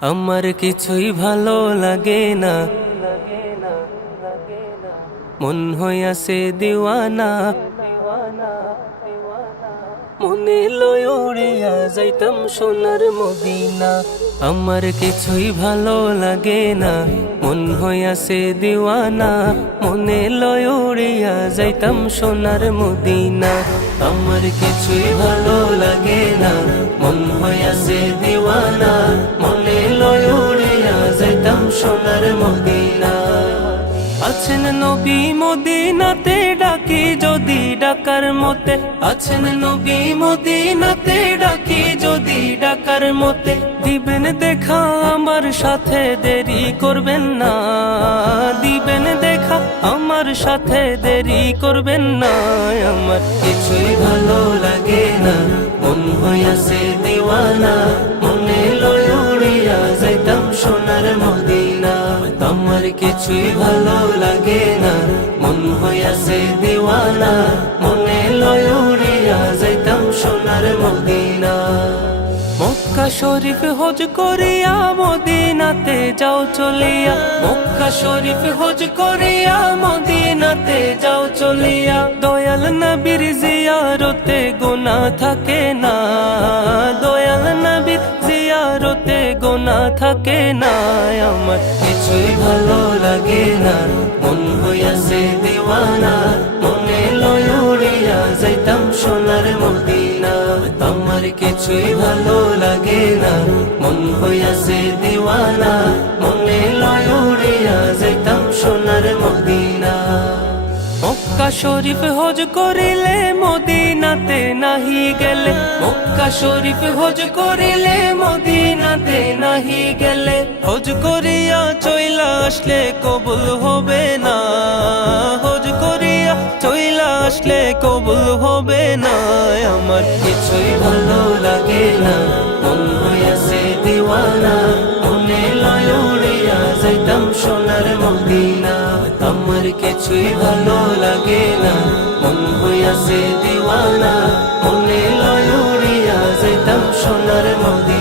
আমার কিছুই ভালো লাগে না। মন হইয়াছে দিওয়ানা। মনে লয় উড়িয়া যাইতাম সোনার মদিনা। আমার কিছুই ভালো লাগে না। মন হইয়াছে দিওয়ানা। মনে লয় উড়িয়া যাইতাম সোনার মদিনা। আমার কিছুই ভালো লাগে না। আছেন নবী মদিনাতে ডাকি, যদি ডাকার মতে। আছেন নবী মদিনাতে ডাকি, যদি ডাকার মতে। দিবেন দেখা আমার সাথে দেরি করবেন না। দিবেন দেখা আমার সাথে দেরি করবেন না। আমার কিছুই ভালো ভালো লাগে না, মন হইয়াছে দিওয়ানা, মনে লয় উড়িয়া যাইতাম সোনার মদিনা। মক্কা শরীফ হজ করিয়া মদিনাতে যাও চলিয়া, মক্কা শরীফ হজ করিয়া মদিনাতে যাও চলিয়া, দয়াল নবীর জিয়ারতে গোনা থাকে না। গোনা থাকে না, আমার কিছুই ভালো লাগে না। মন হইয়াছে দিওয়ানা, মনে যাইতাম সোনার মদিনা। আমার কিছুই ভালো লাগে না, মন হইয়াছে দিওয়ানা, মনে যাইতাম সোনার মদিনা। মক্কা শরীফ হজ করিলে মদিনাতে নাহি গেলে, মক্কা শরীফ হজ করিলে মদিনাতে নাহি গেলে। হজ করিয়া চইলা আসলে কবুল হবে না। হজ করিয়া চইলা আসলে কবুল হবে না। আমার কিছুই ভালো লাগে না। সোনার মদিনা। কিছুই ভালো লাগে না। মন হইয়াছে দিওয়ানা। মনে লয় উড়িয়া সোনার মদিনা।